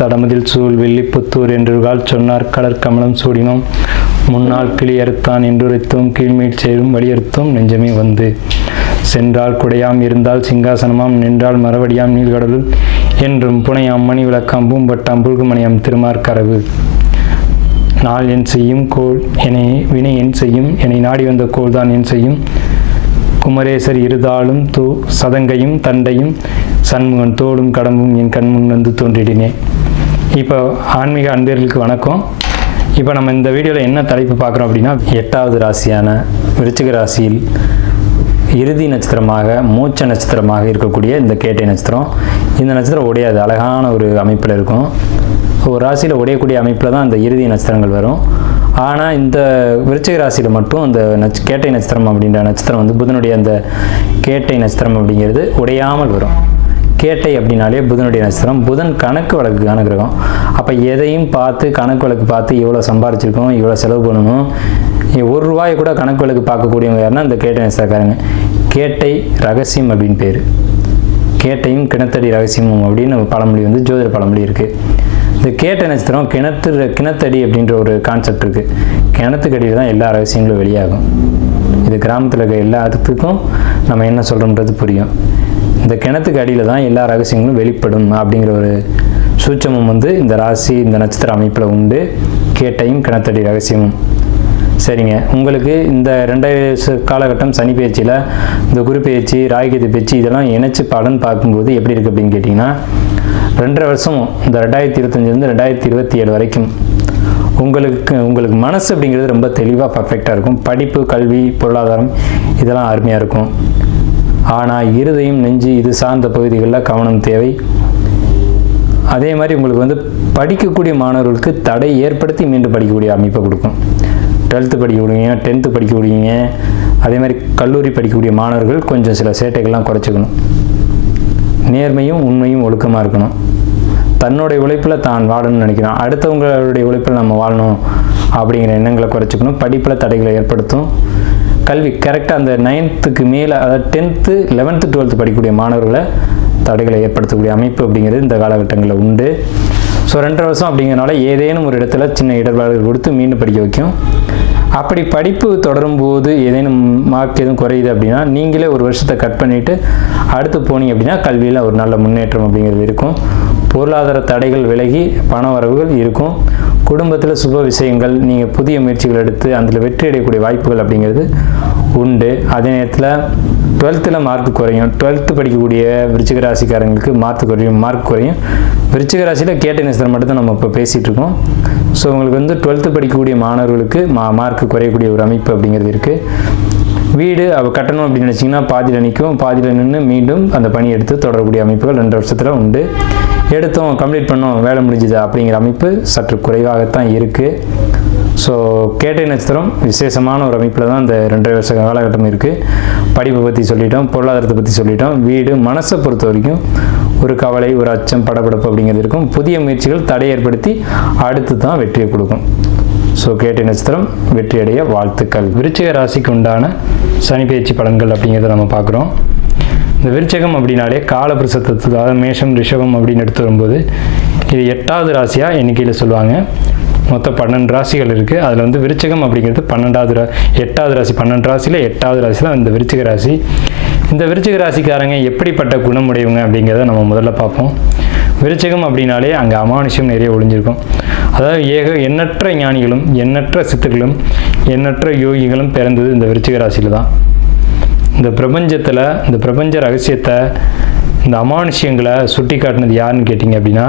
தடமதில் சூழ் வெள்ளிப்புத்தூர் என்றுகால் சொன்னார் கடற் கமலம் சூடினோம் முன்னாள் கிளியறுத்தான் என்றுரைத்தோம் கீழ்மீட் சேரும் வலியுறுத்தோம் நெஞ்சமே வந்து சென்றால் குடையாம் இருந்தால் சிங்காசனமாம் நின்றால் மறுபடியாம் நீள்கடலுள் என்றும் புனையாம் மணி விளக்காம் பூம்பட்டாம் புல்குமணியாம் திருமார்கரவு நாள் என் செய்யும் கோள் என்னை வினை என் செய்யும் என்னை நாடி வந்த கோள்தான் என் செய்யும் குமரேசர் இருதாளும் சதங்கையும் தண்டையும் சண்முகன் தோளும் கடம்பும் என் கண்முன் வந்து தோன்றிடினே. இப்போ ஆன்மீக அன்பர்களுக்கு வணக்கம். இப்போ நம்ம இந்த வீடியோவில் என்ன தலைப்பு பார்க்குறோம் அப்படின்னா, 8வது ராசியான விருச்சிக ராசியில் இறுதி நட்சத்திரமாக மூச்ச நட்சத்திரமாக இருக்கக்கூடிய இந்த கேட்டை நட்சத்திரம். இந்த நட்சத்திரம் உடையாது, அழகான ஒரு அமைப்பில் இருக்கும். ஒரு ராசியில் உடையக்கூடிய அமைப்பில் தான் அந்த இறுதி நட்சத்திரங்கள் வரும். ஆனால் இந்த விருச்சிக ராசியில் மட்டும் அந்த கேட்டை நட்சத்திரம் அப்படின்ற நட்சத்திரம் வந்து புதனுடைய அந்த கேட்டை நட்சத்திரம் அப்படிங்கிறது உடையாமல் வரும். கேட்டை அப்படின்னாலே புதனுடைய நட்சத்திரம். புதன் கணக்கு வழக்குக்கான கிரகம். அப்போ எதையும் பார்த்து கணக்கு வழக்கு பார்த்து எவ்வளோ சம்பாரிச்சிருக்கோம், எவ்வளோ செலவு பண்ணணும், ₹1 கூட கணக்கு வழக்கு பார்க்கக்கூடியவங்க யாருன்னா இந்த கேட்டை நட்சத்திரக்காரங்க. கேட்டை ரகசியம் அப்படின்னு பேர். கேட்டையும் கிணத்தடி ரகசியமும் அப்படின்னு பழமொழி வந்து ஜோதிட பழமொழி இருக்குது. இந்த கேட்டை நட்சத்திரம் கிணத்தடி அப்படின்ற ஒரு கான்செப்ட் இருக்குது. கிணத்துக்கடியில் தான் எல்லா ரகசியங்களும் வெளியாகும். இது கிராமத்தில் இருக்க எல்லாத்துக்கும் நம்ம என்ன சொல்கிறோம்ன்றது புரியும். இந்த கிணத்துக்கு அடியில் தான் எல்லா ரகசியங்களும் வெளிப்படும் அப்படிங்கிற ஒரு சூட்சமும் வந்து இந்த ராசி இந்த நட்சத்திர அமைப்பில் உண்டு. கேட்டையும் கிணத்தடி ரகசியமும். சரிங்க, உங்களுக்கு இந்த 2 காலகட்டம் சனி பயிற்சியில் இந்த குரு பயிற்சி ராகுகேது பயிற்சி இதெல்லாம் இணைச்சி பலன் பார்க்கும்போது எப்படி இருக்குது அப்படின்னு கேட்டிங்கன்னா, 2.5 வருஷம் இந்த 2025 2027 வரைக்கும் உங்களுக்கு மனசு அப்படிங்கிறது ரொம்ப தெளிவாக பர்ஃபெக்டாக இருக்கும். படிப்பு, கல்வி, பொருளாதாரம் இதெல்லாம் அருமையாக இருக்கும். ஆனால் இருதயம், நெஞ்சு இது சார்ந்த பகுதிகளில் கவனம் தேவை. அதே மாதிரி உங்களுக்கு வந்து படிக்கக்கூடிய மாணவர்களுக்கு தடை ஏற்படுத்தி மீண்டும் படிக்கக்கூடிய அமைப்பை கொடுக்கும். 12th படிக்கக்கூடியவங்க, 10th படிக்கக்கூடியவங்க, அதே மாதிரி கல்லூரி படிக்கக்கூடிய மாணவர்கள் கொஞ்சம் சில சேட்டைகள்லாம் குறைச்சிக்கணும். நேர்மையும் உண்மையும் ஒழுக்கமாக இருக்கணும். தன்னுடைய உழைப்பில் தான் வாழணும்னு நினைக்கிறோம், அடுத்தவங்களுடைய உழைப்பில் நம்ம வாழணும் அப்படிங்கிற எண்ணங்களை குறைச்சிக்கணும். படிப்பில் தடைகளை ஏற்படுத்தும். கல்வி கரெக்டாக அந்த 9th மேலே, அதாவது 10th 11th 12th படிக்கக்கூடிய மாணவர்களை தடைகளை ஏற்படுத்தக்கூடிய அமைப்பு அப்படிங்கிறது இந்த காலகட்டங்களில் உண்டு. ஸோ 2.5 வருஷம் அப்படிங்கிறனால ஏதேனும் ஒரு இடத்துல சின்ன இடர்பாடுகள் கொடுத்து மீண்டும் படிக்க வைக்கும். அப்படி படிப்பு தொடரும் போது ஏதேனும் மார்க் எதுவும் குறையுது அப்படின்னா நீங்களே ஒரு வருஷத்தை கட் பண்ணிவிட்டு அடுத்து போனீங்க அப்படின்னா கல்வியில் ஒரு நல்ல முன்னேற்றம் அப்படிங்கிறது இருக்கும். பொருளாதார தடைகள் விலகி பண வரவுகள் இருக்கும். குடும்பத்தில் சுப விஷயங்கள், நீங்கள் புதிய முயற்சிகள் எடுத்து அதில் வெற்றி அடையக்கூடிய வாய்ப்புகள் அப்படிங்கிறது உண்டு. அதே நேரத்தில் 12th மார்க் குறையும். 12th படிக்கக்கூடிய விருச்சிக ராசிக்காரங்களுக்கு மார்க் குறையும். விருச்சிக ராசியில் கேட்டை நட்சத்திரம் மட்டும்தான் நம்ம இப்போ பேசிகிட்டு இருக்கோம். ஸோ உங்களுக்கு வந்து 12th படிக்கக்கூடிய மாணவர்களுக்கு மார்க் குறையக்கூடிய ஒரு அமைப்பு அப்படிங்கிறது இருக்குது. வீடு கட்டணும் அப்படின்னு நினச்சிங்கன்னா பாதியில் நிற்கும். பாதியில் நின்று மீண்டும் அந்த பணி எடுத்து தொடரக்கூடிய அமைப்புகள் 2 வருஷத்தில் உண்டு. எடுத்தோம், கம்ப்ளீட் பண்ணோம், வேலை முடிஞ்சுது அப்படிங்கிற அமைப்பு சற்று குறைவாகத்தான் இருக்குது. ஸோ கேட்டை நட்சத்திரம் விசேஷமான ஒரு அமைப்பில் தான் இந்த 2.5 வருஷ காலகட்டம் இருக்குது. படிப்பை பற்றி சொல்லிட்டோம், பொருளாதாரத்தை பற்றி சொல்லிட்டோம். வீடு, மனசை பொறுத்த வரைக்கும் ஒரு கவலை, ஒரு அச்சம், படபடப்பு அப்படிங்கிறது இருக்கும். புதிய முயற்சிகள் தடை ஏற்படுத்தி அடுத்து தான் வெற்றியை கொடுக்கும். ஸோ கேட்டை நட்சத்திரம் வெற்றியடைய வாழ்த்துக்கள். விருச்சிக ராசிக்கு உண்டான சனி பயிற்சி பலன்கள் அப்படிங்கிறத நம்ம பார்க்குறோம். இந்த விருச்சகம் அப்படின்னாலே காலபுருஷத்துக்கு, அதாவது மேஷம், ரிஷபம் அப்படின்னு எடுத்து வரும்போது இது 8வது ராசியாக எண்ணிக்கையில் சொல்லுவாங்க. மொத்தம் 12 ராசிகள் இருக்குது. அதில் வந்து விருச்சகம் அப்படிங்கிறது 8வது ராசி. 12 ராசியில் 8வது ராசி தான் இந்த விருச்சிக ராசி. இந்த விருச்சிக ராசிக்காரங்க எப்படிப்பட்ட குணமுடையவங்க அப்படிங்கிறத நம்ம முதல்ல பார்ப்போம். விருச்சகம் அப்படின்னாலே அங்கே அமானுஷ்யம் நிறைய ஒளிஞ்சிருக்கும். அதாவது எண்ணற்ற ஞானிகளும் எண்ணற்ற சித்தர்களும் எண்ணற்ற யோகிகளும் பிறந்தது இந்த விருச்சிக ராசியில் தான். இந்த பிரபஞ்சத்தில் இந்த பிரபஞ்ச ரகசியத்தை, இந்த அமானுஷ்யங்களை சுட்டி காட்டினது யாருன்னு கேட்டிங்க அப்படின்னா,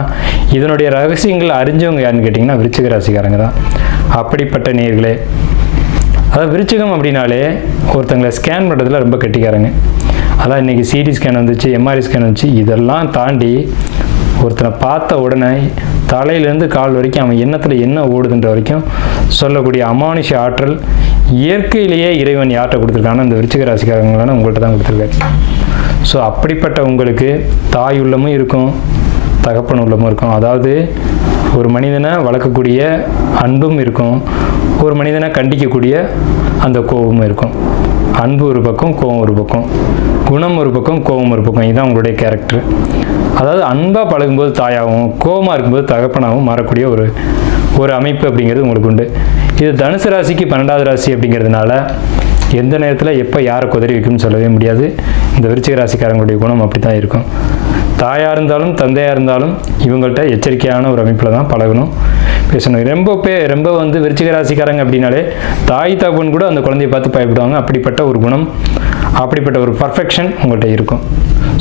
இதனுடைய ரகசியங்களை அறிஞ்சவங்க யாருன்னு கேட்டிங்கன்னா விருச்சிக ராசிக்காரங்க தான். அப்படிப்பட்ட நேயர்களே, அதாவது விருச்சிகம் அப்படின்னாலே ஒருத்தங்களை ஸ்கேன் பண்ணுறதுல ரொம்ப கெட்டிக்காரங்க. அதான் இன்றைக்கி சிடி ஸ்கேன் வந்துச்சு, எம்ஆர்ஐ ஸ்கேன் வந்துச்சு. இதெல்லாம் தாண்டி ஒருத்தனை பார்த்த உடனே தலையிலேருந்து கால் வரைக்கும் அவன் எண்ணத்தில் என்ன ஓடுதுன்ற வரைக்கும் சொல்லக்கூடிய அமானுஷ ஆற்றல் இயற்கையிலேயே இறைவன் யார்கிட்ட கொடுத்துருக்காங்கன்னா இந்த விருச்சிக ராசிக்காரங்களான உங்கள்கிட்ட தான் கொடுத்துருக்காரு. ஸோ அப்படிப்பட்ட உங்களுக்கு தாய் உள்ளமும் இருக்கும், தகப்பன் உள்ளமும் இருக்கும். அதாவது ஒரு மனிதனை வளர்க்கக்கூடிய அன்பும் இருக்கும், ஒரு மனிதனை கண்டிக்கக்கூடிய அந்த கோபமும் இருக்கும். அன்பு ஒரு பக்கம், கோபம் ஒரு பக்கம், குணம் ஒரு பக்கம், கோபம் ஒரு பக்கம். இதுதான் உங்களுடைய கேரக்டர். அதாவது அன்பாக பழகும்போது தாயாகவும், கோபமாக இருக்கும்போது தகப்பனாகவும் மாறக்கூடிய ஒரு அமைப்பு அப்படிங்கிறது உங்களுக்கு உண்டு. இது தனுசு ராசிக்கு 12வது ராசி அப்படிங்கிறதுனால எந்த நேரத்தில் எப்போ யாரை குதறி வைக்கும்னு சொல்லவே முடியாது. இந்த விருச்சிக ராசிக்காரங்களுடைய குணம் அப்படி தான் இருக்கும். தாயாக இருந்தாலும் தந்தையாக இருந்தாலும் இவங்கள்ட்ட எச்சரிக்கையான ஒரு அமைப்பில் தான் பழகணும், பேசணும். ரொம்ப வந்து விருச்சிக ராசிக்காரங்க அப்படின்னாலே தாய் தகப்பன் கூட அந்த குழந்தையை பார்த்து பயப்படுவாங்க. அப்படிப்பட்ட ஒரு குணம், அப்படிப்பட்ட ஒரு பர்ஃபெக்ஷன் உங்கள்கிட்ட இருக்கும்.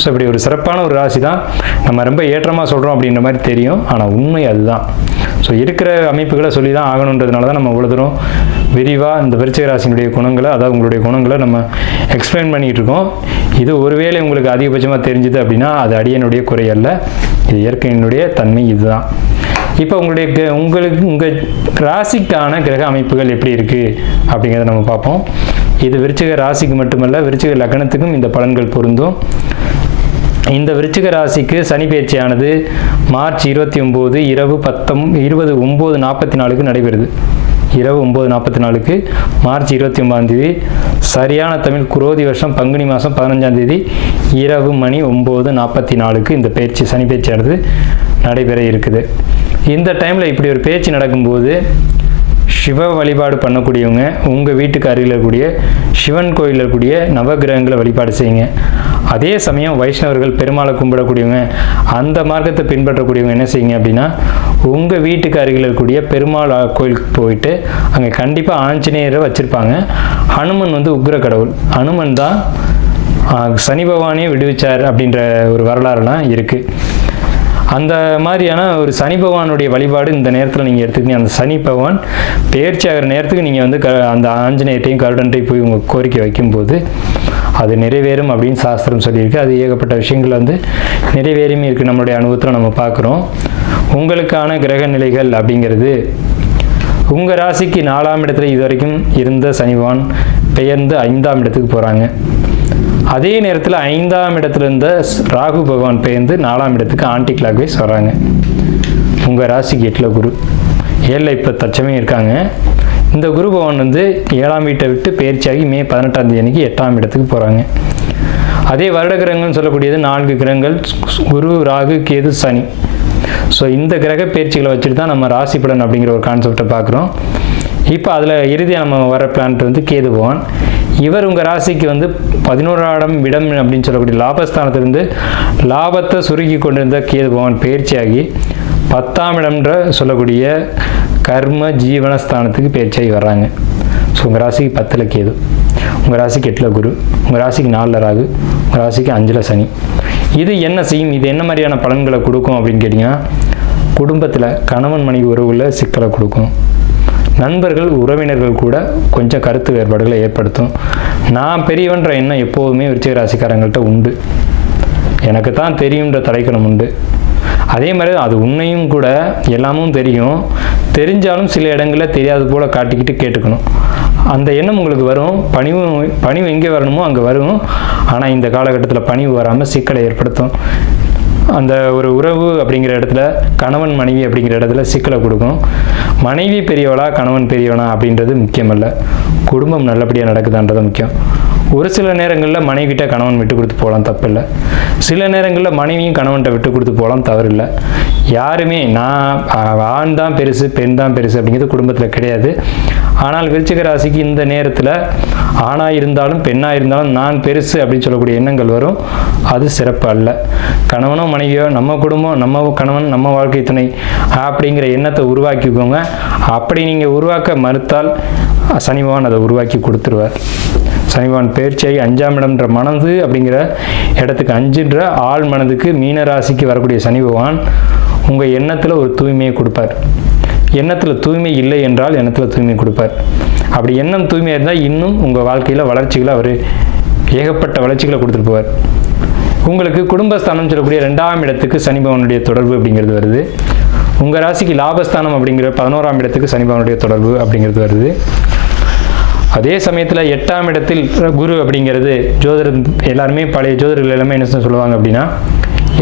ஸோ இப்படி ஒரு சிறப்பான ஒரு ராசி தான். நம்ம ரொம்ப ஏற்றமாக சொல்கிறோம் அப்படின்ற மாதிரி தெரியும், ஆனால் உண்மை அதுதான். ஸோ இருக்கிற அமைப்புகளை சொல்லி தான் ஆகணுன்றதுனால தான் நம்ம இவ்வளோ தூரம் விரிவாக இந்த விருச்சிக ராசியினுடைய குணங்களை, அதாவது உங்களுடைய குணங்களை நம்ம எக்ஸ்பிளைன் பண்ணிகிட்டு இருக்கோம். இது ஒருவேளை உங்களுக்கு அதிகபட்சமாக தெரிஞ்சுது அப்படின்னா அது அடியனுடைய குறை அல்ல, இது இயற்கையினுடைய தன்மை. இதுதான். இப்போ உங்கள் ராசிக்கான கிரக அமைப்புகள் எப்படி இருக்குது அப்படிங்கிறத நம்ம பார்ப்போம். இது விருச்சிக ராசிக்கு மட்டுமல்ல, விருச்சிக லக்னத்துக்கும் இந்த பலன்கள் பொருந்தும். இந்த விருச்சிக ராசிக்கு சனி பயிற்சியானது மார்ச் 29 இரவு 9:44 நடைபெறுது. இரவு 9:44 மார்ச் 29 சரியான தமிழ் குரோதி வருஷம் பங்குனி மாதம் 15 இரவு மணி 9:44 இந்த பயிற்சி, சனி பயிற்சியானது நடைபெற இருக்குது. இந்த டைமில் இப்படி ஒரு பேச்சு நடக்கும்போது சிவ வழிபாடு பண்ணக்கூடியவங்க உங்கள் வீட்டுக்கு அருகில் இருக்கக்கூடிய சிவன் கோயிலில் இருக்கக்கூடிய நவகிரகங்களை வழிபாடு செய்யுங்க. அதே சமயம் வைஷ்ணவர்கள் பெருமாளை கும்பிடக்கூடியவங்க, அந்த மார்க்கத்தை பின்பற்றக்கூடியவங்க என்ன செய்யுங்க அப்படின்னா, உங்கள் வீட்டுக்கு அருகில் இருக்கக்கூடிய பெருமாள் கோயிலுக்கு போயிட்டு அங்கே கண்டிப்பாக ஆஞ்சநேயரை வச்சுருப்பாங்க. ஹனுமன் வந்து உக்ர கடவுள். ஹனுமன் தான் சனி பகவானே விடுவிச்சார் அப்படின்ற ஒரு வரலாறுலாம் இருக்குது. அந்த மாதிரியான ஒரு சனி பகவானுடைய வழிபாடு இந்த நேரத்தில் நீங்கள் எடுத்துக்கிட்டீங்க. அந்த சனி பகவான் பெயர்ச்சி ஆகிற நேரத்துக்கு நீங்கள் வந்து அந்த ஆஞ்சநேயத்தையும் கருடன்ட்டையும் போய் உங்கள் கோரிக்கை வைக்கும்போது அது நிறைவேறும் அப்படின்னு சாஸ்திரம் சொல்லியிருக்கு. அது ஏகப்பட்ட விஷயங்கள் வந்து நிறைவேறியுமே இருக்குது, நம்மளுடைய அனுபவத்தில் நம்ம பார்க்குறோம். உங்களுக்கான கிரக நிலைகள் அப்படிங்கிறது, உங்கள் ராசிக்கு 4ஆம் இடத்துல இது வரைக்கும் இருந்த சனி பகவான் பெயர்ந்து 5ஆம் இடத்துக்கு போகிறாங்க. அதே நேரத்தில் 5ஆம் இடத்துல இருந்த ராகு பகவான் பெயர்ந்து 4ஆம் இடத்துக்கு ஆன்டி கிளாக் வைஸ் வராங்க. உங்கள் ராசிக்கு 8ல் குரு, 7ல் இப்போ தச்சமே இருக்காங்க. இந்த குரு பகவான் வந்து 7ஆம் வீட்டை விட்டு பயிற்சியாகி மே 18ஆம் தேதி அன்னைக்கு 8ஆம் இடத்துக்கு போகிறாங்க. அதே வருட கிரகங்கள்னு சொல்லக்கூடியது 4 கிரகங்கள், குரு, ராகு, கேது, சனி. ஸோ இந்த கிரக பயிற்சிகளை வச்சுட்டு தான் நம்ம ராசி பலன் அப்படிங்கிற ஒரு கான்செப்டை பார்க்குறோம். இப்போ அதில் இறுதியாக நம்ம வர பிளான்ட் வந்து கேது பகவான். இவர் உங்கள் ராசிக்கு வந்து 11ஆம் இடம் அப்படின்னு சொல்லக்கூடிய லாபஸ்தானத்திலிருந்து லாபத்தை சுருக்கி கொண்டிருந்த கேது பகவான் பயிற்சியாகி 10ஆம் இடம்ன்ற சொல்லக்கூடிய கர்ம ஜீவனஸ்தானத்துக்கு பயிற்சியாகி வர்றாங்க. ஸோ உங்கள் ராசிக்கு 10ல் கேது, உங்கள் ராசிக்கு 8ல் குரு, உங்கள் ராசிக்கு 4ல் ராகு, உங்கள் ராசிக்கு 5ல் சனி. இது என்ன செய்யும், இது என்ன மாதிரியான பலன்களை கொடுக்கும் அப்படின்னு கேட்டிங்கன்னா, குடும்பத்தில் கணவன் மனைவி உறவுல சிக்கலை கொடுக்கும். நண்பர்கள் உறவினர்கள் கூட கொஞ்சம் கருத்து வேறுபாடுகளை ஏற்படுத்தும். நான் பெரியவன்ற எண்ணம் எப்போதுமே விருச்சிக ராசிக்காரங்கள்ட்ட உண்டு. எனக்கு தான் தெரியுன்ற தலைக்கணம் உண்டு. அதே மாதிரி அது உண்மையும் கூட, எல்லாமும் தெரியும், தெரிஞ்சாலும் சில இடங்களில் தெரியாது போல் காட்டிக்கிட்டு கேட்டுக்கணும். அந்த எண்ணம் உங்களுக்கு வரும். பணிவு எங்கே வரணுமோ அங்கே வரும். ஆனால் இந்த காலகட்டத்தில் பணிவு வராமல் சிக்கலை ஏற்படுத்தும். அந்த ஒரு உறவு அப்படிங்கிற இடத்துல, கணவன் மனைவி அப்படிங்கிற இடத்துல சிக்கலை கொடுக்கும். மனைவி பெரியவளா கணவன் பெரியவனா அப்படின்றது முக்கியமல்ல, குடும்பம் நல்லபடியாக நடக்குதான்றது முக்கியம். ஒரு சில நேரங்களில் மனைவிட்ட கணவன் விட்டு கொடுத்து போகலாம், தப்பு இல்லை. சில நேரங்களில் மனைவியும் கணவன்கிட்ட விட்டு கொடுத்து போகலாம், தவறு இல்லை. யாருமே நான் ஆண் தான் பெருசு பெண் தான் பெருசு அப்படிங்கிறது குடும்பத்தில் கிடையாது. ஆனால் விருச்சிக ராசிக்கு இந்த நேரத்தில் ஆணாக இருந்தாலும் பெண்ணாக இருந்தாலும் நான் பெருசு அப்படின்னு சொல்லக்கூடிய எண்ணங்கள் வரும். அது சிறப்பு அல்ல. கணவனோ மனைவியோ, நம்ம குடும்பம், நம்ம கணவன், நம்ம வாழ்க்கை துணை அப்படிங்கிற எண்ணத்தை உருவாக்கிக்கோங்க. அப்படி நீங்கள் உருவாக்க மறுத்தால் சனி பகவான் அதை உருவாக்கி கொடுத்துருவார். சனி பகவான் பயிற்சியாகி 5ஆம் இடம்ன்ற மனது அப்படிங்கிற இடத்துக்கு 5ன்ற ஆள் மனதுக்கு மீன ராசிக்கு வரக்கூடிய சனி பகவான் உங்கள் எண்ணத்தில் ஒரு தூய்மையை கொடுப்பார். எண்ணத்தில் தூய்மை இல்லை என்றால் எண்ணத்தில் தூய்மை கொடுப்பார். அப்படி எண்ணம் தூய்மையாக இருந்தால் இன்னும் உங்கள் வாழ்க்கையில் வளர்ச்சிகளை அவர் ஏகப்பட்ட வளர்ச்சிகளை கொடுத்துட்டு போவார். உங்களுக்கு குடும்பஸ்தானம் சொல்லக்கூடிய 2ஆம் இடத்துக்கு சனி பகவானுடைய தொடர்பு அப்படிங்கிறது வருது. உங்கள் ராசிக்கு லாபஸ்தானம் அப்படிங்கிற 11ஆம் இடத்துக்கு சனி பகவானுடைய தொடர்பு அப்படிங்கிறது வருது. அதே சமயத்தில் 8ஆம் இடத்தில் குரு அப்படிங்கிறது, ஜோதிடர் எல்லாருமே, பழைய ஜோதிடர்கள் எல்லாமே என்ன சொல்லுவாங்க அப்படின்னா,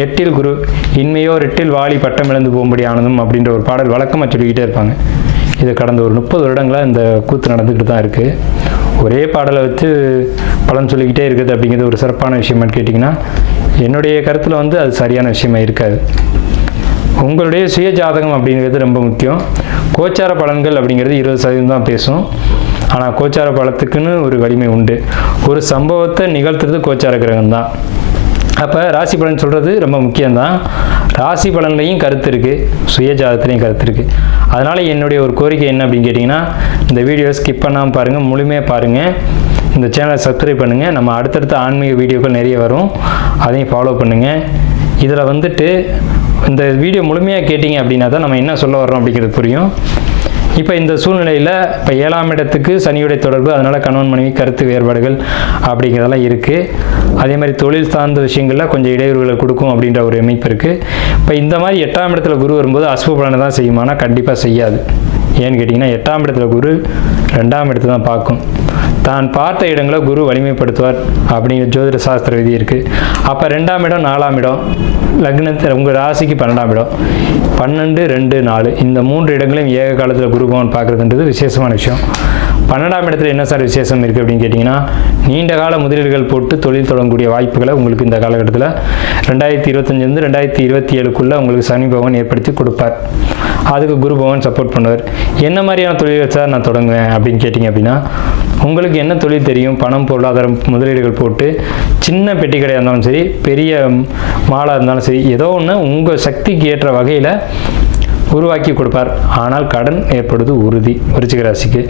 8ல் குரு இன்மையோர் 8ல் வாலி பட்டம் இழந்து போகும்படி ஆனதும் அப்படின்ற ஒரு பாடல் வழக்கமாக சொல்லிக்கிட்டே இருப்பாங்க. இது கடந்த ஒரு 30 வருடங்களாக இந்த கூத்து நடந்துக்கிட்டு தான் இருக்குது. ஒரே பாடலை வச்சு பலன் சொல்லிக்கிட்டே இருக்குது அப்படிங்கிறது ஒரு சிறப்பான விஷயமானு கேட்டிங்கன்னா என்னுடைய கருத்தில் அது சரியான விஷயமா இருக்காது. உங்களுடைய சுய ஜாதகம் அப்படிங்கிறது ரொம்ப முக்கியம். கோச்சார பலன்கள் அப்படிங்கிறது 20% தான் பேசும். ஆனால் கோச்சார பலத்துக்குன்னு ஒரு வலிமை உண்டு. ஒரு சம்பவத்தை நிகழ்த்துறது கோச்சார கிரகம் தான். அப்போ ராசி பலன் சொல்கிறது ரொம்ப முக்கியம்தான். ராசி பலன்லையும் கருத்து இருக்குது, சுய ஜாதகத்துலேயும் கருத்து இருக்குது. அதனால் என்னுடைய ஒரு கோரிக்கை என்ன அப்படின்னு கேட்டிங்கன்னா, இந்த வீடியோ ஸ்கிப் பண்ணாமல் பாருங்கள், முழுமையாக பாருங்கள். இந்த சேனலை சப்ஸ்கிரைப் பண்ணுங்கள். நம்ம அடுத்தடுத்த ஆன்மீக வீடியோக்கள் நிறைய வரும், அதையும் ஃபாலோ பண்ணுங்கள். இதில் இந்த வீடியோ முழுமையாக கேட்டிங்க அப்படின்னா தான் நம்ம என்ன சொல்ல வர்றோம் அப்படிங்கிறது புரியும். இப்போ இந்த சூழ்நிலையில் இப்போ 7ஆம் இடத்துக்கு சனியுடைய தொடர்பு, அதனால் கணவன் மனைவி கருத்து வேறுபாடுகள் அப்படிங்கிறதெல்லாம் இருக்குது. அதே மாதிரி தொழில் சார்ந்த விஷயங்களில் கொஞ்சம் இடையூறுகளை கொடுக்கும் அப்படின்ற ஒரு அமைப்பு இருக்குது. இப்போ இந்த மாதிரி 8ஆம் இடத்துல குரு வரும்போது அசுப பலனை தான் செய்யுமானா கண்டிப்பாக செய்யாது. ஏன்னு கேட்டிங்கன்னா 8ஆம் இடத்துல குரு 2ஆம் இடத்தை தான் பார்க்கும். தான் பார்த்த இடங்களை குரு வலிமைப்படுத்துவார் அப்படிங்கிற ஜோதிட சாஸ்திர விதி இருக்குது. அப்போ 2ஆம் இடம் 4ஆம் இடம் லக்னத்தில் உங்கள் ராசிக்கு 12ஆம் இடம் 12, 2, 4 இந்த 3 இடங்களையும் ஏக காலத்தில் குரு பகவான் பார்க்குறதுன்றது விசேஷமான விஷயம். 12ஆம் இடத்துல என்ன சார் விசேஷம் இருக்குது அப்படின்னு கேட்டிங்கன்னா, நீண்ட கால முதலீடுகள் போட்டு தொழில் தொடங்கக்கூடிய வாய்ப்புகளை உங்களுக்கு இந்த காலகட்டத்தில் 2025 2027க்குள்ளே உங்களுக்கு சனி பகவான் ஏற்படுத்தி கொடுப்பார். அதுக்கு குரு பகவான் சப்போர்ட் பண்ணுவார். என்ன மாதிரியான தொழில் சார் நான் தொடங்குவேன் அப்படின்னு கேட்டிங்க அப்படின்னா, உங்களுக்கு என்ன தொழில் தெரியும், பணம் பொருளாதாரம் முதலீடுகள் போட்டு சின்ன பெட்டி கடையாக இருந்தாலும் சரி, பெரிய மாலாக இருந்தாலும் சரி, ஏதோ ஒன்று உங்கள் சக்திக்கு ஏற்ற வகையில் உருவாக்கி கொடுப்பார். ஆனால் கடன் ஏற்படுவது உறுதி. விருச்சிக ராசிக்கு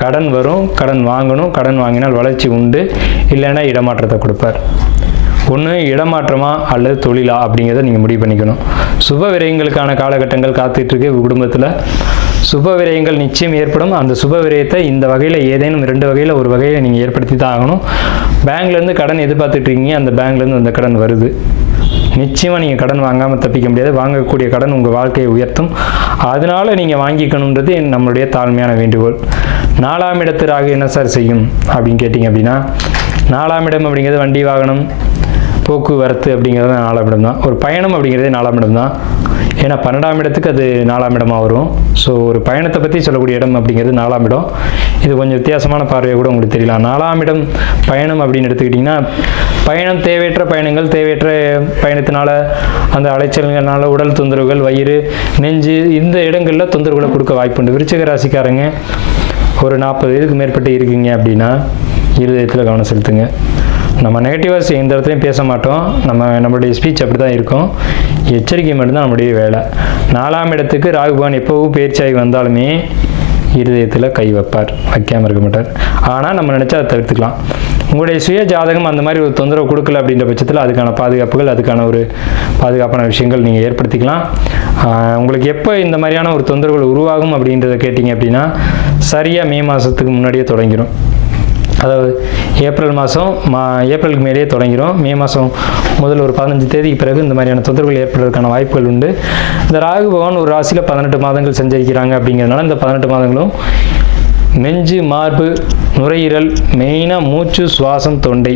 கடன் வரும், கடன் வாங்கணும், கடன் வாங்கினால் வளர்ச்சி உண்டு, இல்லைன்னா இடமாற்றத்தை கொடுப்பார். ஒன்று இடமாற்றமா அல்லது தொழிலா அப்படிங்கிறத நீங்கள் முடிவு பண்ணிக்கணும். சுப விரயங்களுக்கான காலகட்டங்கள் காத்துட்ருக்கு. குடும்பத்தில் சுப விரயங்கள் நிச்சயம் ஏற்படும். அந்த சுப விரயத்தை இந்த வகையில் ஏதேனும் 2 வகையில் ஒரு வகையில் நீங்கள் ஏற்படுத்தி தான் ஆகணும். பேங்க்லேருந்து கடன் எதிர்பார்த்துட்ருக்கீங்க, அந்த பேங்க்லேருந்து அந்த கடன் வருது. நிச்சயமாக நீங்கள் கடன் வாங்காமல் தப்பிக்க முடியாது. வாங்கக்கூடிய கடன் உங்கள் வாழ்க்கையை உயர்த்தும். அதனால் நீங்கள் வாங்கிக்கணுன்றது நம்மளுடைய தாழ்மையான வேண்டுகோள். 4ஆம் இடத்து ராகு என்ன சார் செய்யும் அப்படின்னு கேட்டிங்க அப்படின்னா, 4ஆம் இடம் அப்படிங்கிறது வண்டி வாகனம் போக்குவரத்து அப்படிங்கிறது 4ஆம் இடம் தான். ஒரு பயணம் அப்படிங்கிறது 4ஆம் இடம் தான். ஏன்னா 12ஆம் இடத்துக்கு அது 4ஆம் இடமாக வரும். ஸோ ஒரு பயணத்தை பற்றி சொல்லக்கூடிய இடம் அப்படிங்கிறது 4ஆம் இடம். இது கொஞ்சம் வித்தியாசமான பார்வையை கூட உங்களுக்கு தெரியலாம். 4ஆம் இடம் பயணம் அப்படின்னு எடுத்துக்கிட்டிங்கன்னா, பயணம் தேவையற்ற பயணங்கள், தேவையற்ற பயணத்தினால அந்த அலைச்சல்கள்னால உடல் தொந்தரவுகள், வயிறு, நெஞ்சு இந்த இடங்களில் தொந்தரவுகளை கொடுக்க வாய்ப்புண்டு. விருச்சிக ராசிக்காரங்க ஒரு 40 வயதுக்கு மேற்பட்டு இருக்கீங்க அப்படின்னா இருதயத்தில் கவனம் செலுத்துங்க. நம்ம நெகட்டிவாக எந்த இடத்துலையும் பேச மாட்டோம். நம்மளுடைய ஸ்பீச் அப்படி தான் இருக்கும். எச்சரிக்கை மட்டும்தான் நம்முடைய வேலை. 4ஆம் இடத்துக்கு ராகு பகவான் எப்போவும் பயிற்சியாகி வந்தாலுமே இருதயத்தில் கை வைக்காமல் இருக்க மாட்டார். ஆனால் நம்ம நினச்சா அதை தவிர்த்துக்கலாம். உங்களுடைய சுய ஜாதகம் அந்த மாதிரி ஒரு தொந்தரவு கொடுக்கல அப்படின்ற பட்சத்தில் அதுக்கான பாதுகாப்புகள், அதுக்கான ஒரு பாதுகாப்பான விஷயங்கள் நீங்கள் ஏற்படுத்திக்கலாம். உங்களுக்கு எப்போ இந்த மாதிரியான ஒரு தொந்தரவுகள் உருவாகும் அப்படின்றத கேட்டிங்க அப்படின்னா, சரியாக மே மாதத்துக்கு முன்னாடியே தொடங்கிடும். அதாவது ஏப்ரலுக்கு மேலேயே தொடங்கிடும். மே மாதம் முதல் ஒரு 15 தேதிக்கு பிறகு இந்த மாதிரியான தொந்தரவுகள் ஏற்படுவதற்கான வாய்ப்புகள் உண்டு. இந்த ராகு பகவான் ஒரு ராசியில் 18 மாதங்கள் சஞ்சரிக்கிறாங்க. அப்படிங்கிறதுனால இந்த 18 மாதங்களும் நெஞ்சு, மார்பு, நுரையீரல், மெயினாக மூச்சு, சுவாசம், தொண்டை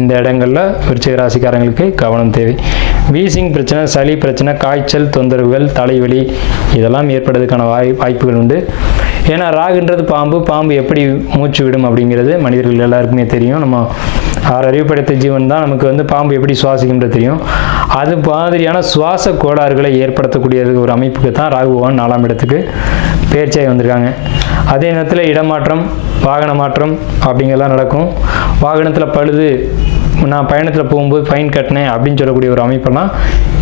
இந்த இடங்களில் விருச்சிக ராசிக்காரங்களுக்கு கவனம் தேவை. வீசிங் பிரச்சனை, சளி பிரச்சனை, காய்ச்சல் தொந்தரவுகள், தலைவலி இதெல்லாம் ஏற்படுறதுக்கான வாய்ப்புகள் உண்டு. ஏன்னா ராகுன்றது பாம்பு எப்படி மூச்சு விடும் அப்படிங்கிறது மனிதர்கள் எல்லாருக்குமே தெரியும். நம்ம 6 அறிவு படைத்த ஜீவன் தான். நமக்கு பாம்பு எப்படி சுவாசிக்கின்றது தெரியும். அது மாதிரியான சுவாச கோளாறுகளை ஏற்படுத்தக்கூடிய ஒரு அமைப்புக்கு தான் ராகு பகவான் 4ஆம் இடத்துக்கு பயிற்சியாகி வந்திருக்காங்க. அதே நேரத்தில் இடமாற்றம், வாகன மாற்றம் அப்படிங்கிறதெல்லாம் நடக்கும். வாகனத்தில் பழுது, நான் பயணத்தில் போகும்போது ஃபைன் கட்டினேன் அப்படின்னு சொல்லக்கூடிய ஒரு அமைப்பெல்லாம்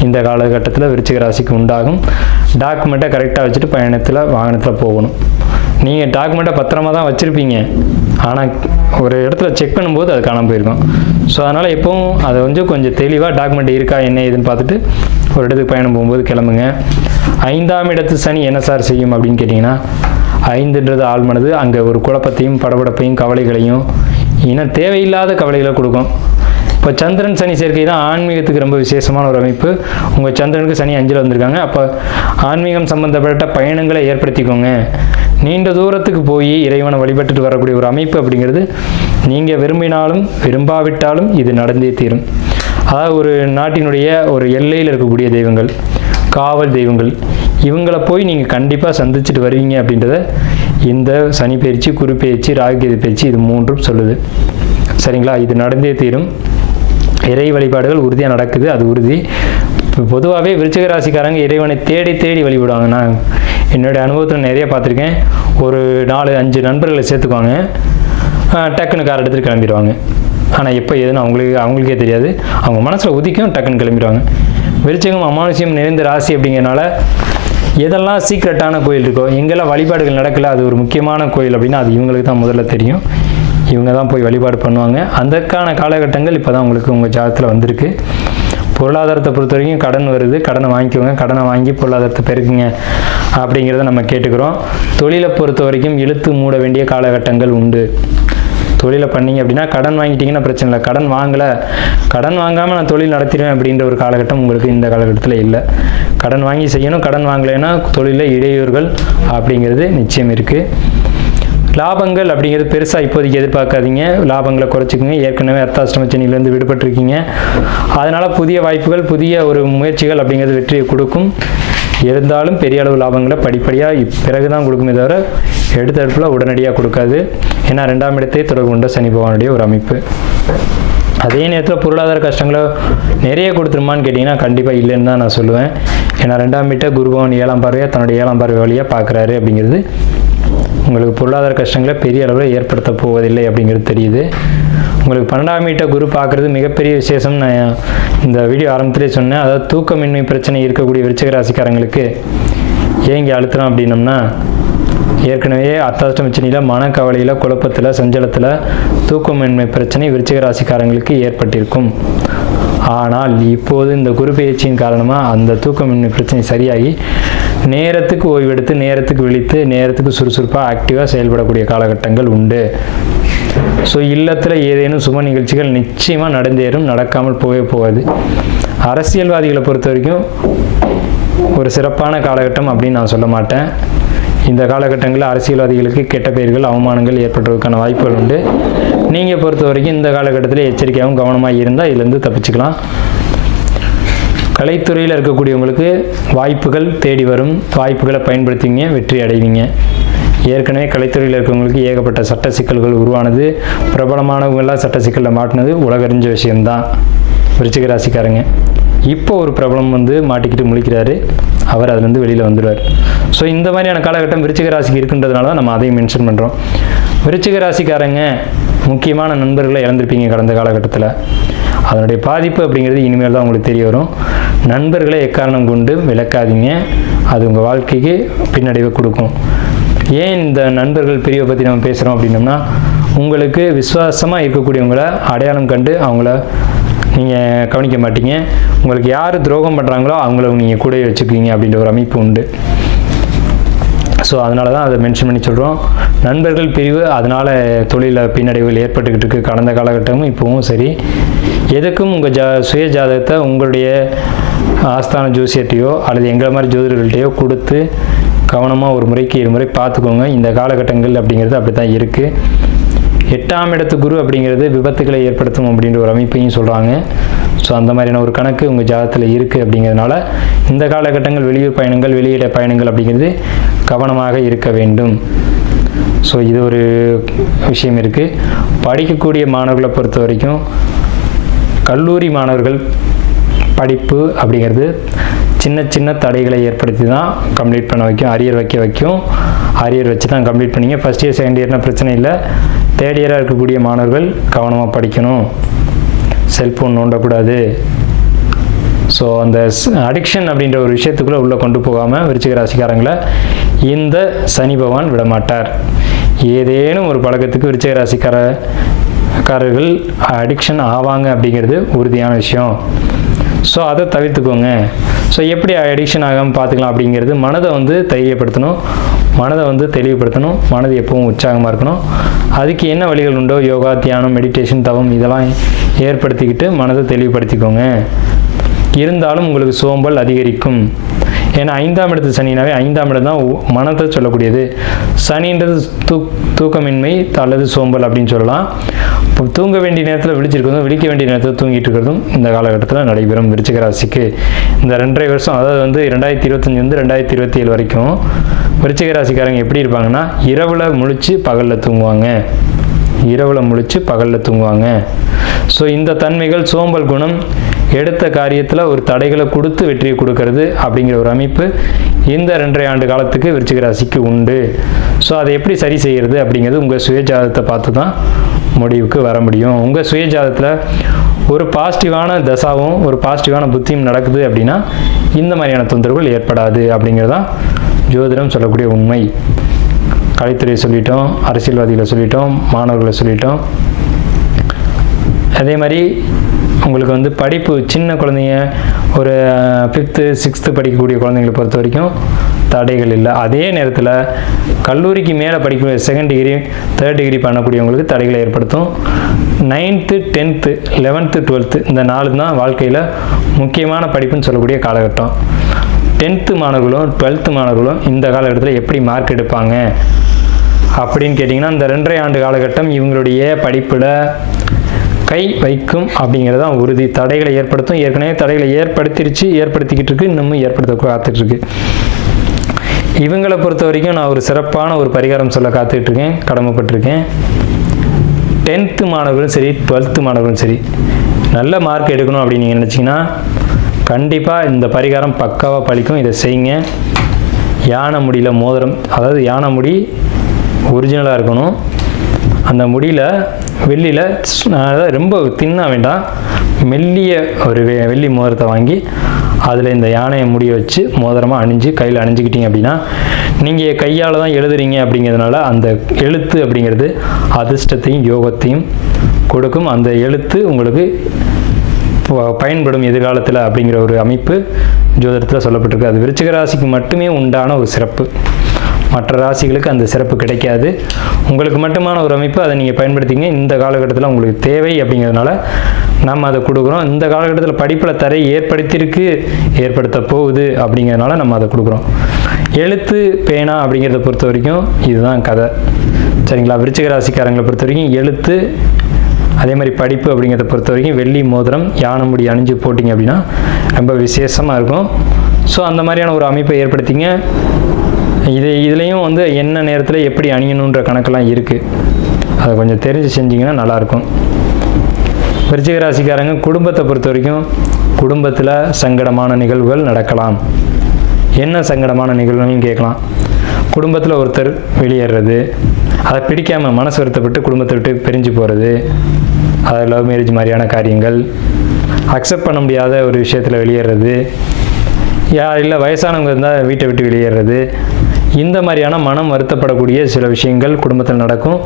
இந்த காலகட்டத்தில் விருச்சிக ராசிக்கு உண்டாகும். டாக்குமெண்ட்டை கரெக்டாக வச்சுட்டு வாகனத்தில் போகணும். நீங்கள் டாக்குமெண்ட்டை பத்திரமா தான் வச்சுருப்பீங்க, ஆனால் ஒரு இடத்துல செக் பண்ணும்போது அது காணாமல் போயிருக்கும். ஸோ அதனால் எப்போவும் அதை கொஞ்சம் தெளிவாக டாக்குமெண்ட் இருக்கா என்ன ஏதுன்னு பார்த்துட்டு ஒரு இடத்துக்கு பயணம் போகும்போது கிளம்புங்க. 5ஆம் இடத்து சனி என்ன சார் செய்யும் அப்படின்னு கேட்டிங்கன்னா, 5ன்றது ஆழ்மனது. அங்கே ஒரு குழப்பத்தையும் படபடப்பையும் கவலைகளையும் இன்னும் தேவையில்லாத கவலைகளை கொடுக்கும். இப்போ சந்திரன் சனி சேர்க்கை தான் ஆன்மீகத்துக்கு ரொம்ப விசேஷமான ஒரு அமைப்பு. உங்கள் சந்திரனுக்கு சனி 5ல் வந்திருக்காங்க. அப்போ ஆன்மீகம் சம்பந்தப்பட்ட பயணங்களை ஏற்படுத்திக்கோங்க. நீண்ட தூரத்துக்கு போய் இறைவனை வழிபட்டுட்டு வரக்கூடிய ஒரு அமைப்பு அப்படிங்கிறது நீங்கள் விரும்பினாலும் விரும்பாவிட்டாலும் இது நடந்தே தீரும். அதாவது ஒரு நாட்டினுடைய ஒரு எல்லையில் இருக்கக்கூடிய தெய்வங்கள், காவல் தெய்வங்கள், இவங்களை போய் நீங்கள் கண்டிப்பாக சந்திச்சுட்டு வருவீங்க அப்படின்றத இந்த சனி பயிற்சி, குரு பயிற்சி, ராகுகேது பயிற்சி இது மூன்றும் சொல்லுது. சரிங்களா? இது நடந்தே தீரும். இறை வழிபாடுகள் உறுதியாக நடக்குது, அது உறுதி. இப்போ பொதுவாகவே விருச்சிக ராசிக்காரங்க இறைவனை தேடி தேடி வழிபடுவாங்க. நான் என்னுடைய அனுபவத்தில் நிறைய பார்த்துருக்கேன். ஒரு 4-5 நண்பர்களை சேர்த்துக்குவாங்க, டக்குன்னு கார் எடுத்துகிட்டு கிளம்பிடுவாங்க. ஆனால் எப்போ எதுன்னு அவங்களுக்கே தெரியாது. அவங்க மனசில் உதிக்கும், டக்குன்னு கிளம்பிடுவாங்க. விருச்சிகம் அமானுஷ்யம் நிறைந்த ராசி அப்படிங்கிறனால எதெல்லாம் சீக்ரெட்டான கோயில் இருக்கோ, எங்கெல்லாம் வழிபாடுகள் நடக்கல, அது ஒரு முக்கியமான கோயில் அப்படின்னா அது இவங்களுக்கு தான் முதல்ல தெரியும். இவங்க தான் போய் வழிபாடு பண்ணுவாங்க. அதற்கான காலகட்டங்கள் இப்போ தான் உங்களுக்கு உங்கள் ஜாதகத்தில் வந்திருக்கு. பொருளாதாரத்தை பொறுத்த வரைக்கும் கடன் வருது, கடனை வாங்கிக்கோங்க, கடனை வாங்கி பொருளாதாரத்தை பெருக்குங்க அப்படிங்கிறத நம்ம கேட்டுக்கிறோம். தொழிலை பொறுத்த வரைக்கும் இழுத்து மூட வேண்டிய காலகட்டங்கள் உண்டு. தொழிலை பண்ணிங்க அப்படின்னா கடன் வாங்கிட்டீங்கன்னா பிரச்சனை இல்லை. கடன் வாங்காமல் நான் தொழில் நடத்திடுவேன் அப்படின்ற ஒரு காலகட்டம் உங்களுக்கு இந்த காலகட்டத்தில் இல்லை. கடன் வாங்கி செய்யணும். கடன் வாங்கலைன்னா தொழிலில் இடையூறுகள் அப்படிங்கிறது நிச்சயம் இருக்குது. லாபங்கள் அப்படிங்கிறது பெருசாக இப்போதைக்கு எதிர்பார்க்காதீங்க. லாபங்களை குறைச்சிக்கோங்க. ஏற்கனவே அர்த்தாஷ்டம சனியிலேருந்து விடுபட்டிருக்கீங்க. அதனால் புதிய வாய்ப்புகள், புதிய ஒரு முயற்சிகள் அப்படிங்கிறது வெற்றியை கொடுக்கும். இருந்தாலும் பெரிய அளவு லாபங்களை படிப்படியாக பிறகு தான் கொடுக்குமே தவிர எடுத்தடுப்பில் உடனடியாக கொடுக்காது. ஏன்னா 2ஆம் இடத்தை தொடர்பு கொண்ட சனி பகவானுடைய ஒரு அமைப்பு. அதே நேரத்தில் பொருளாதார கஷ்டங்களை நிறைய கொடுத்துருமான்னு கேட்டிங்கன்னா கண்டிப்பாக இல்லைன்னு தான் நான் சொல்லுவேன். ஏன்னா 2ஆம் வீட்டை குரு பகவான் 7ஆம் பார்வையாக தன்னுடைய 7ஆம் பார்வை வழியாக பார்க்குறாரு அப்படிங்கிறது உங்களுக்கு பொருளாதார கஷ்டங்களை பெரிய அளவில் ஏற்படுத்த போவதில்லை அப்படிங்கிறது தெரியுது. உங்களுக்கு 12ஆம் வீட்டை குரு பார்க்குறது மிகப்பெரிய விசேஷம். நான் இந்த வீடியோ ஆரம்பத்திலே சொன்னேன். அதாவது தூக்கமின்மை பிரச்சனை இருக்கக்கூடிய விருச்சிக ராசிக்காரங்களுக்கு ஏங்கி அழுத்துறோம் அப்படின்னம்னா, ஏற்கனவே அர்த்தாஷ்டம சனியில் மனக்கவலையில், குழப்பத்தில், சஞ்சலத்தில் தூக்கமின்மை பிரச்சனை விருச்சிக ராசிக்காரங்களுக்கு ஏற்பட்டிருக்கும். ஆனால் இப்போது இந்த குரு பெயர்ச்சியின் காரணமாக அந்த தூக்கமின்மை பிரச்சனை சரியாகி நேரத்துக்கு ஓய்வெடுத்து, நேரத்துக்கு விழித்து, நேரத்துக்கு சுறுசுறுப்பாக ஆக்டிவாக செயல்படக்கூடிய காலகட்டங்கள் உண்டு. ஸோ இல்லத்தில் ஏதேனும் சுப நிகழ்ச்சிகள் நிச்சயமாக நடந்தேறும், நடக்காமல் போகவே போகாது. அரசியல்வாதிகளை பொறுத்த வரைக்கும் ஒரு சிறப்பான காலகட்டம் அப்படின்னு நான் சொல்ல மாட்டேன். இந்த காலகட்டங்களில் அரசியல்வாதிகளுக்கு கெட்ட பெயர்கள், அவமானங்கள் ஏற்படுறதுக்கான வாய்ப்புகள் உண்டு. நீங்கள் பொறுத்த வரைக்கும் இந்த காலகட்டத்தில் எச்சரிக்கையாகவும் கவனமாக இருந்தால் இதிலேருந்து தப்பிச்சுக்கலாம். கலைத்துறையில் இருக்கக்கூடியவங்களுக்கு வாய்ப்புகள் தேடி வரும். வாய்ப்புகளை பயன்படுத்திங்க, வெற்றி அடைவீங்க. ஏற்கனவே கலைத்துறையில் இருக்கவங்களுக்கு ஏகப்பட்ட சட்ட சிக்கல்கள் உருவானது. பிரபலமானவங்களாம் சட்ட சிக்கலில் மாட்டினது உலகறிஞ்ச விஷயம்தான். விருச்சிக ராசிக்காரங்க இப்போ ஒரு பிரபலம் மாட்டிக்கிட்டு முழிக்கிறாரு, அவர் அதுலேருந்து வெளியில் வந்துடுவார். ஸோ இந்த மாதிரியான காலகட்டம் விருச்சிக ராசிக்கு இருக்குன்றதுனால தான் நம்ம அதையும் மென்ஷன் பண்ணுறோம். விருச்சிக ராசிக்காரங்க முக்கியமான நண்பர்களை இழந்திருப்பீங்க கடந்த காலகட்டத்தில். அதனுடைய பாதிப்பு அப்படிங்கிறது இனிமேல் தான் உங்களுக்கு தெரிய வரும். நண்பர்களை எக்காரணம் கொண்டு விளக்காதீங்க, அது உங்கள் வாழ்க்கைக்கு பின்னடைவை கொடுக்கும். ஏன் இந்த நண்பர்கள் பிரிவை பற்றி நம்ம பேசுகிறோம் அப்படின்னோம்னா, உங்களுக்கு விசுவாசமாக இருக்கக்கூடியவங்களை அடையாளம் கண்டு அவங்கள நீங்கள் கவனிக்க மாட்டீங்க. உங்களுக்கு யார் துரோகம் பண்ணுறாங்களோ அவங்கள நீங்கள் கூட வச்சுக்குவீங்க அப்படின்ற ஒரு அமைப்பு உண்டு. ஸோ அதனால தான் அதை மென்ஷன் பண்ணி சொல்கிறோம். நண்பர்கள் பிரிவு, அதனால் தொழிலில் பின்னடைவுகள் ஏற்பட்டுக்கிட்டு இருக்குது கடந்த காலகட்டமும் இப்போவும் சரி. எதுக்கும் உங்கள் சுய ஜாதகத்தை உங்களுடைய ஆஸ்தான ஜோசியத்தையோ அல்லது எங்களை மாதிரி ஜோதிடர்கள்ட்டையோ கொடுத்து கவனமாக ஒரு முறைக்கு 2 முறை பார்த்துக்கோங்க. இந்த காலகட்டங்கள் அப்படிங்கிறது அப்படி தான் இருக்குது. 8ஆம் இடத்து குரு அப்படிங்கிறது விபத்துக்களை ஏற்படுத்தும் அப்படின்ற ஒரு அமைப்பையும் சொல்கிறாங்க. ஸோ அந்த மாதிரியான ஒரு கணக்கு உங்கள் ஜாதகத்தில் இருக்குது. அப்படிங்கிறதுனால இந்த காலகட்டங்கள் வெளியூர் பயணங்கள், வெளியிட பயணங்கள் அப்படிங்கிறது கவனமாக இருக்க வேண்டும். ஸோ இது ஒரு விஷயம் இருக்குது. படிக்கக்கூடிய மாணவர்களை பொறுத்த வரைக்கும் கல்லூரி மாணவர்கள் படிப்பு அப்படிங்கிறது சின்ன சின்ன தடைகளை ஏற்படுத்தி தான் கம்ப்ளீட் பண்ண வைக்கும். அரியர் வைக்கும். அரியர் வச்சு தான் கம்ப்ளீட் பண்ணிங்க. ஃபஸ்ட் இயர் செகண்ட் இயர்னால் பிரச்சனை இல்லை. தேர்ட் இயராக இருக்கக்கூடிய மாணவர்கள் கவனமாக படிக்கணும், செல்ஃபோன் நோண்டக்கூடாது. ஸோ அந்த அடிக்ஷன் அப்படின்ற ஒரு விஷயத்துக்குள்ளே உள்ளே கொண்டு போகாமல் விருச்சிக ராசிக்காரங்களை இந்த சனி பகவான் விடமாட்டார். ஏதேனும் ஒரு பழக்கத்துக்கு விருச்சிக ராசிக்காரர்கள் அடிக்ஷன் ஆவாங்க அப்படிங்கிறது உறுதியான விஷயம். ஸோ அதை தவிர்த்துக்கோங்க. ஸோ எப்படி அடிக்ஷன் ஆகாமல் பார்த்துக்கலாம் அப்படிங்கிறது, மனதை தைரியப்படுத்தணும், மனதை தெளிவுபடுத்தணும், மனது எப்பவும் உற்சாகமாக இருக்கணும். அதுக்கு என்ன வழிகள் உண்டோ, யோகா, தியானம், மெடிடேஷன், தவம் இதெல்லாம் ஏற்படுத்திக்கிட்டு மனதை தெளிவுபடுத்திக்கோங்க. இருந்தாலும் உங்களுக்கு சோம்பல் அதிகரிக்கும். ஏன்னா 5ஆம் இடத்து சனினாவே 5ஆம் இடம் தான் மனத்தை சொல்லக்கூடியது. சனின்றது தூக்கமின்மை அல்லது சோம்பல் அப்படின்னு சொல்லலாம். இப்போ தூங்க வேண்டிய நேரத்தில் விழிச்சிருக்கிறதும் விழிக்க வேண்டிய நேரத்தில் தூங்கிட்டு இருக்கிறதும் இந்த காலகட்டத்தில் நடைபெறும் விருச்சிக ராசிக்கு. இந்த 2.5 வருஷம், அதாவது வந்து 2025 2027 வரைக்கும் விருச்சிக ராசிக்காரங்க எப்படி இருப்பாங்கன்னா, இரவில் முழிச்சு பகலில் தூங்குவாங்க. ஸோ இந்த தன்மைகள், சோம்பல் குணம், எடுத்த காரியத்தில் ஒரு தடைகளை கொடுத்து வெற்றியை கொடுக்கறது அப்படிங்கிற ஒரு அமைப்பு இந்த 2.5 ஆண்டு காலத்துக்கு விருச்சிக ராசிக்கு உண்டு. ஸோ அதை எப்படி சரி செய்கிறது அப்படிங்கிறது உங்கள் சுயஜாதகத்தை பார்த்து தான் முடிவுக்கு வர முடியும். உங்கள் சுயஜாதகத்தில் ஒரு பாசிட்டிவான தசாவும் ஒரு பாசிட்டிவான புத்தியும் நடக்குது அப்படின்னா இந்த மாதிரியான தொந்தரவுகள் ஏற்படாது அப்படிங்கிறதான் ஜோதிடம் சொல்லக்கூடிய உண்மை. கலைத்துறையை சொல்லிட்டோம், அரசியல்வாதிகளை சொல்லிட்டோம், மாணவர்களை சொல்லிட்டோம். அதே மாதிரி உங்களுக்கு வந்து படிப்பு, சின்ன குழந்தைங்க ஒரு 5th 6th படிக்கக்கூடிய குழந்தைங்களை பொறுத்த வரைக்கும் தடைகள் இல்லை. அதே நேரத்தில் கல்லூரிக்கு மேலே படிக்கக்கூடிய 2nd டிகிரி 3rd டிகிரி பண்ணக்கூடியவங்களுக்கு தடைகளை ஏற்படுத்தும். 9th 10th 11th 12th இந்த 4 தான் வாழ்க்கையில் முக்கியமான படிப்புன்னு சொல்லக்கூடிய காலகட்டம். 10th மாணவர்களும் 12th மாணவர்களும் இந்த காலகட்டத்தில் எப்படி மார்க் எடுப்பாங்க அப்படின்னு கேட்டிங்கன்னா, இந்த 2.5 ஆண்டு காலகட்டம் இவங்களுடைய படிப்பில் கை வைக்கும் அப்படிங்கிறது தான் உறுதி. தடைகளை ஏற்படுத்தும். ஏற்கனவே தடைகளை ஏற்படுத்திக்கிட்டு இருக்கு, இன்னமும் ஏற்படுத்த காத்துட்ருக்கு. இவங்களை பொறுத்த வரைக்கும் நான் ஒரு சிறப்பான ஒரு பரிகாரம் சொல்ல காத்துட்ருக்கேன், கடமைப்பட்டிருக்கேன். 10th மாணவர்களும் சரி 12th மாணவர்களும் சரி நல்ல மார்க் எடுக்கணும் அப்படின்னு நீங்கள் நினச்சிங்கன்னா கண்டிப்பாக இந்த பரிகாரம் பக்காவாக பழிக்கும். இதை செய்யுங்க. யானை முடியில் மோதிரம், அதாவது யானை முடி ஒரிஜினலாக இருக்கணும். அந்த முடியில் வெள்ளியில் ரொம்ப தின்னா வேண்டாம், மெல்லிய ஒரு வெள்ளி மோதிரத்தை வாங்கி அதில் இந்த யானையை முடிய வச்சு மோதிரமாக அணிஞ்சு கையில் அணிஞ்சிக்கிட்டீங்க அப்படின்னா, நீங்கள் கையால் தான் எழுதுறீங்க அப்படிங்கிறதுனால அந்த எழுத்து அப்படிங்கிறது அதிர்ஷ்டத்தையும் யோகத்தையும் கொடுக்கும். அந்த எழுத்து உங்களுக்கு பயன்படும் எதிர்காலத்தில் அப்படிங்கிற ஒரு அமைப்பு ஜோதிடத்தில் சொல்லப்பட்டிருக்கு. அது விருச்சிக ராசிக்கு மட்டுமே உண்டான ஒரு சிறப்பு. மற்ற ராசிகளுக்கு அந்த சிறப்பு கிடைக்காது. உங்களுக்கு மட்டுமான ஒரு அமைப்பு. அதை நீங்கள் பயன்படுத்திங்க. இந்த காலகட்டத்தில் உங்களுக்கு தேவை அப்படிங்கிறதுனால நம்ம அதை கொடுக்குறோம். இந்த காலகட்டத்தில் படிப்பில் தடை ஏற்படுத்த போகுது அப்படிங்கிறதுனால நம்ம அதை கொடுக்குறோம். எழுத்து பேனா அப்படிங்கிறத பொறுத்த வரைக்கும் இதுதான் கதை, சரிங்களா? விருச்சிக ராசிக்காரங்களை பொறுத்த வரைக்கும் எழுத்து, அதே மாதிரி படிப்பு அப்படிங்கிறத பொறுத்த வரைக்கும் வெள்ளி மோதிரம், யானை முடி அணிஞ்சு போட்டிங்க அப்படின்னா ரொம்ப விசேஷமாக இருக்கும். ஸோ அந்த மாதிரியான ஒரு அமைப்பை ஏற்படுத்திங்க. இதுலேயும் வந்து என்ன நேரத்தில் எப்படி அணியணுன்ற கணக்கெல்லாம் இருக்குது. அதை கொஞ்சம் தெரிஞ்சு செஞ்சிங்கன்னா நல்லாயிருக்கும். விருச்சிக ராசிக்காரங்க குடும்பத்தை பொறுத்த வரைக்கும் குடும்பத்தில் சங்கடமான நிகழ்வுகள் நடக்கலாம். என்ன சங்கடமான நிகழ்வுன்னு கேட்கலாம். குடும்பத்தில் ஒருத்தர் வெளியேறது, அதை பிடிக்காமல் மனசு வருத்தப்பட்டு குடும்பத்தை விட்டு பிரிஞ்சு போகிறது, அது லவ் மேரேஜ் மாதிரியான காரியங்கள், அக்செப்ட் பண்ண முடியாத ஒரு விஷயத்தில் வெளியேறது, இல்லை வயசானவங்க இருந்தால் வீட்டை விட்டு வெளியேறது, இந்த மாதிரியான மனம் வருத்தப்படக்கூடிய சில விஷயங்கள் குடும்பத்தில் நடக்கும்.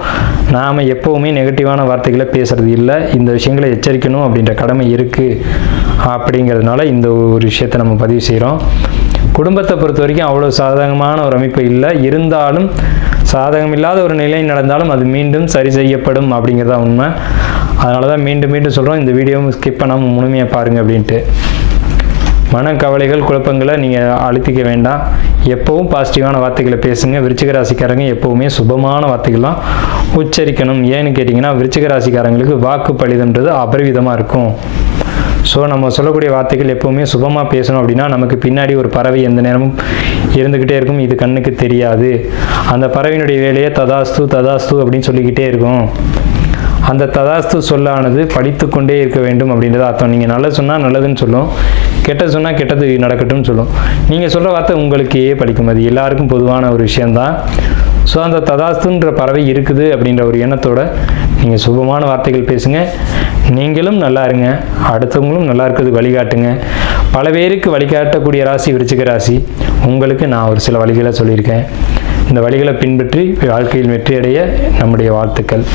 நாம் எப்போவுமே நெகட்டிவான வார்த்தைகளை பேசுகிறது இல்லை. இந்த விஷயங்களை எச்சரிக்கணும் அப்படின்ற கடமை இருக்குது. அப்படிங்கிறதுனால இந்த ஒரு விஷயத்தை நம்ம பதிவு செய்கிறோம். குடும்பத்தை பொறுத்த வரைக்கும் அவ்வளோ சாதகமான ஒரு அமைப்பு இல்லை. இருந்தாலும் சாதகம் இல்லாத ஒரு நிலை நடந்தாலும் அது மீண்டும் சரி செய்யப்படும் அப்படிங்கிறதா உண்மை. அதனால தான் மீண்டும் சொல்கிறோம், இந்த வீடியோவும் ஸ்கிப் பண்ணாமல் முழுமையாக பாருங்கள் அப்படின்ட்டு. மனக்கவலைகள் குழப்பங்களை நீங்கள் அழுத்திக்க வேண்டாம். எப்போவும் பாசிட்டிவான வார்த்தைகளை பேசுங்க. விருச்சிக ராசிக்காரங்க எப்போவுமே சுபமான வார்த்தைகள்லாம் உச்சரிக்கணும். ஏன்னு கேட்டிங்கன்னா, விருச்சிக ராசிக்காரங்களுக்கு வாக்கு பலிதம்ன்றது அபரிவிதமாக இருக்கும். ஸோ நம்ம சொல்லக்கூடிய வார்த்தைகள் எப்போவுமே சுபமாக பேசணும். அப்படின்னா நமக்கு பின்னாடி ஒரு பறவை எந்த நேரமும் இருந்துக்கிட்டே இருக்கும். இது கண்ணுக்கு தெரியாது. அந்த பறவையினுடைய வேலையை ததாஸ்து அப்படின்னு சொல்லிக்கிட்டே இருக்கும். அந்த ததாஸ்து சொல்லானது படித்து கொண்டே இருக்க வேண்டும் அப்படின்றத அர்த்தம். நீங்கள் நல்லது சொன்னால் நல்லதுன்னு சொல்லும், கெட்டது சொன்னால் கெட்டது நடக்கட்டும்னு சொல்லும். நீங்கள் சொல்கிற வார்த்தை உங்களுக்கே படிக்கும். அது எல்லாருக்கும் பொதுவான ஒரு விஷயந்தான். ஸோ அந்த ததாஸ்துன்ற பறவை இருக்குது அப்படின்ற ஒரு எண்ணத்தோட நீங்கள் சுபமான வார்த்தைகள் பேசுங்க. நீங்களும் நல்லா இருங்க, அடுத்தவங்களும் நல்லா இருக்கிறதுக்கு வழிகாட்டுங்க. பல பேருக்கு வழிகாட்டக்கூடிய ராசி விருச்சிக ராசி. உங்களுக்கு நான் ஒரு சில வழிகளை சொல்லியிருக்கேன். இந்த வழிகளை பின்பற்றி வாழ்க்கையில் வெற்றியடைய நம்முடைய வாழ்த்துக்கள்.